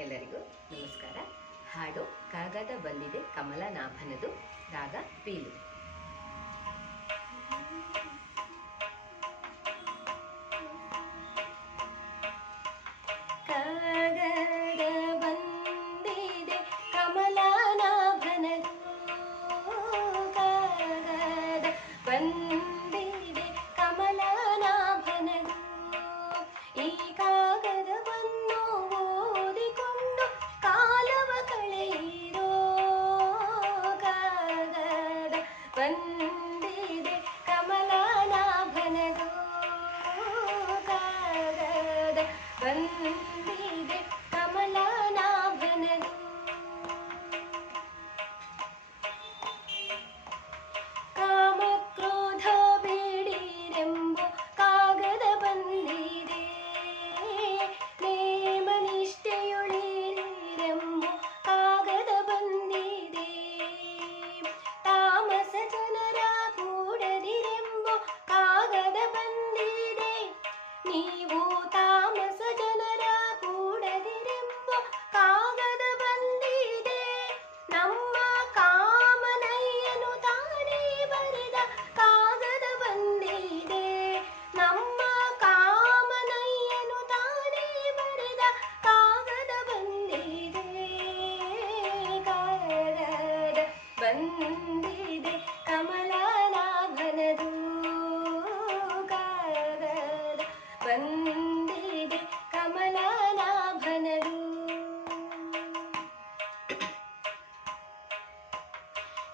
ಎಲ್ಲರಿಗೂ ನಮಸ್ಕಾರ. ಹಾಡು ಕಾಗದ ಬಂದಿದೆ ಕಮಲನಾಭನದು ರಾಗ ಪೀಲು.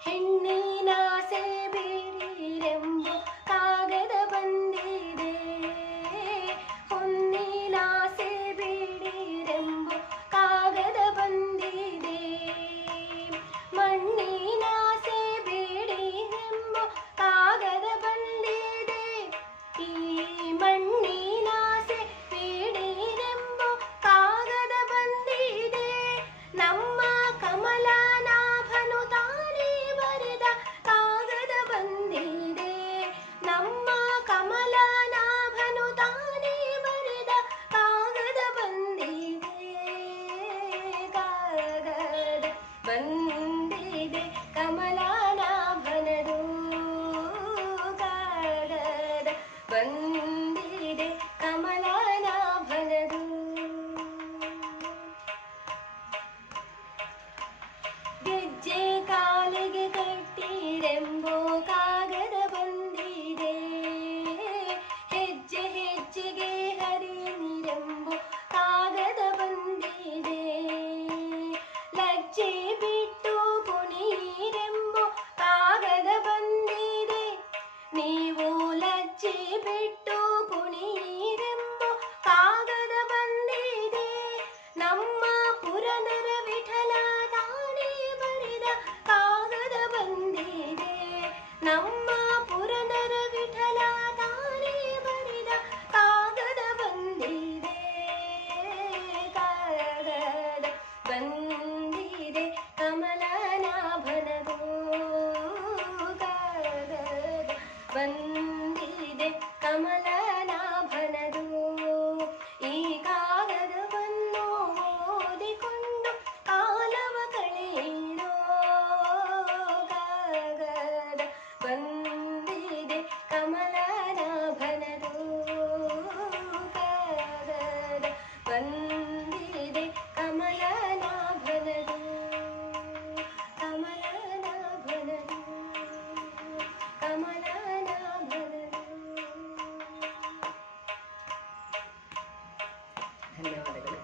I knew. ചെമ്പൂക ಧನ್ಯವಾದಗಳು